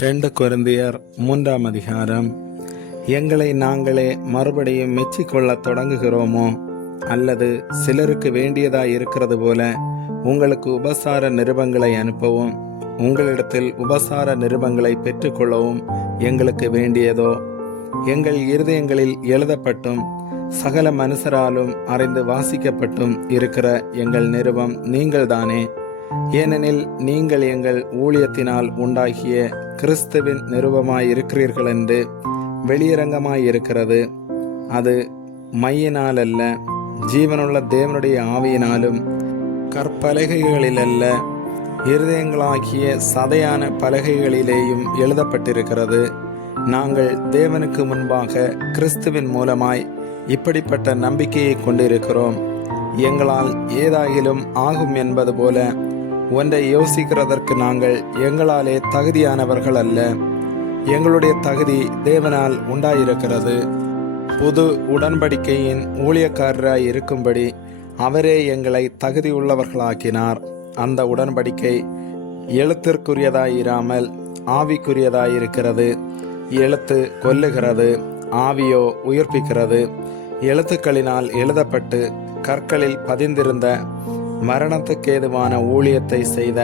2 கொரிந்தியர் 3ஆம் அதிகாரம். எங்களை நாங்களே மறுபடியும் மெச்சிக்கொள்ள தொடங்குகிறோமோ, அல்லது சிலருக்கு வேண்டியதாய் இருக்கிறது போல உங்களுக்கு உபசார நிருபங்களை அனுப்பவும் உங்களிடத்தில் உபசார நிருபங்களை பெற்றுக்கொள்ளவும் எங்களுக்கு வேண்டியதோ? எங்கள் இருதயங்களில் எழுதப்பட்டும் சகல மனுஷராலும் அறிந்து வாசிக்கப்பட்டும் இருக்கிற எங்கள் நிருபம் நீங்கள்தானே. ஏனெனில் நீங்கள் எங்கள் ஊழியத்தினால் உண்டாகிய கிறிஸ்துவின் நிருபமாயிருக்கிறீர்கள் என்று வெளியரங்கமாயிருக்கிறது. அது மையினால் அல்ல, ஜீவனுள்ள தேவனுடைய ஆவியினாலும் கற்பலகைகளிலல்ல, இருதயங்களாகிய சதையான பலகைகளிலேயும் எழுதப்பட்டிருக்கிறது. நாங்கள் தேவனுக்கு முன்பாக கிறிஸ்துவின் மூலமாய் இப்படிப்பட்ட நம்பிக்கையை கொண்டிருக்கிறோம். எங்களால் ஏதாகிலும் ஆகும் என்பது போல ஒன்றை யோசிக்கிறதற்கு நாங்கள் எங்களாலே தகுதியானவர்கள் அல்ல. எங்களுடைய தகுதி தேவனால் உண்டாயிருக்கிறது. புது உடன்படிக்கையின் ஊழியக்காரராய் இருக்கும்படி அவரே எங்களை தகுதியுள்ளவர்களாக்கினார். அந்த உடன்படிக்கை எழுத்திற்குரியதாயிராமல் ஆவிக்குரியதாயிருக்கிறது. எழுத்து கொல்லுகிறது, ஆவியோ உயிர்ப்பிக்கிறது. எழுத்துக்களினால் எழுதப்பட்டு கற்களில் பதிந்திருந்த மரணத்துக்கேதுவான ஊழியத்தை செய்த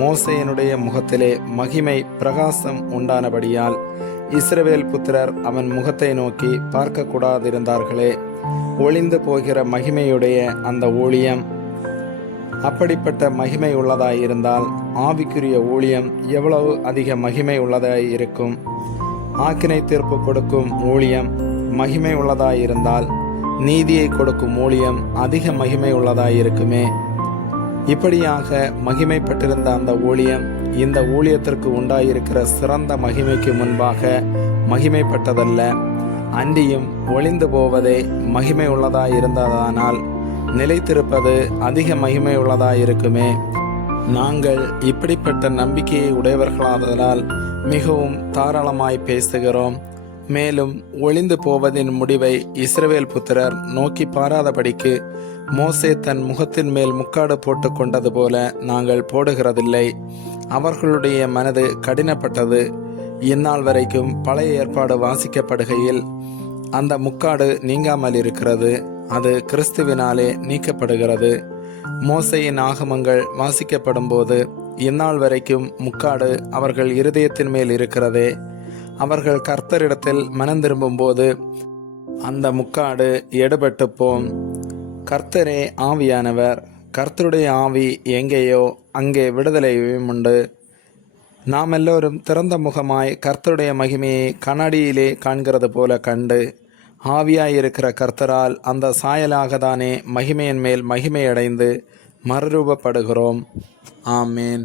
மோசேயினுடைய முகத்திலே மகிமை பிரகாசம் உண்டானபடியால் இஸ்ரவேல் புத்திரர் அவன் முகத்தை நோக்கி பார்க்கக்கூடாதிருந்தார்களே. ஒளிந்து போகிற மகிமையுடைய அந்த ஊழியம் அப்படிப்பட்ட மகிமை உள்ளதாயிருந்தால் ஆவிக்குரிய ஊழியம் எவ்வளவு அதிக மகிமை உள்ளதாயிருக்கும். ஆக்கினை தீர்ப்பு கொடுக்கும் ஊழியம் மகிமை உள்ளதாயிருந்தால் நீதியை கொடுக்கும் ஊழியம் அதிக மகிமை உள்ளதாயிருக்குமே. இப்படியாக மகிமைப்பட்டிருந்த அந்த ஊழியம் இந்த ஊழியத்திற்கு உண்டாயிருக்கிற சிறந்த மகிமைக்கு முன்பாக மகிமைப்பட்டதல்ல, அன்றியும் ஒளிந்து போவதே மகிமை உள்ளதாயிருந்ததானால் நிலைத்திருப்பது அதிக மகிமை உள்ளதாயிருக்குமே. நாங்கள் இப்படிப்பட்ட நம்பிக்கையை உடையவர்களாததால் மிகவும் தாராளமாய் பேசுகிறோம். மேலும் ஒளிந்து போவதின் முடிவை இஸ்ரவேல் புத்திரர் நோக்கி பாராதபடிக்கு மோசே தன் முகத்தின் மேல் முக்காடு போட்டு கொண்டது போல நாங்கள் போடுகிறதில்லை. அவர்களுடைய மனது கடினப்பட்டது. இந்நாள் வரைக்கும் பழைய ஏற்பாடு வாசிக்கப்படுகையில் அந்த முக்காடு நீங்காமல் இருக்கிறது. அது கிறிஸ்துவினாலே நீக்கப்படுகிறது. மோசேயின் ஆகமங்கள் வாசிக்கப்படும் போது இந்நாள் வரைக்கும் முக்காடு அவர்கள் இருதயத்தின் மேல் இருக்கிறதே. அவர்கள் கர்த்தரிடத்தில் மனம் திரும்பும் போது அந்த முக்காடு எடுபட்டு போம். கர்த்தரே ஆவியானவர். கர்த்தருடைய ஆவி எங்கேயோ அங்கே விடுதலையும் உண்டு. நாம் எல்லோரும் திறந்த முகமாய் கர்த்தருடைய மகிமையை கண்ணாடியிலே காண்கிறது போல கண்டு ஆவியாயிருக்கிற கர்த்தரால் அந்த சாயலாகத்தானே மகிமையின் மேல் மகிமையடைந்து மறுரூபப்படுகிறோம். ஆமேன்.